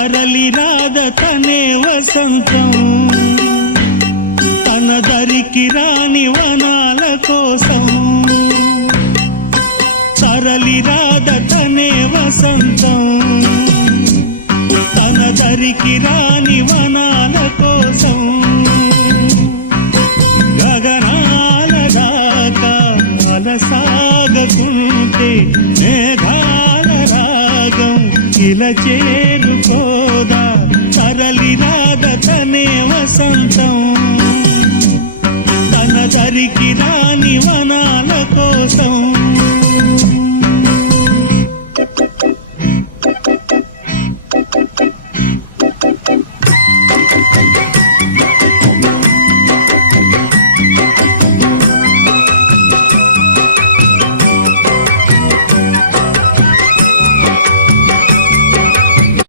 తరలి రాధ తనే వసంతం. తన దరికి రాని వనాల కోసం. తరలి రాధ తనే వసంతం. తన దరికి రాని వనాల కోసం. గగనాల దాకా అలసాగకుంటే మేఘాల ఇల చేరుకోదా తరలి రాద తనే వసంతం తన తరికి రాని వనాల కోసం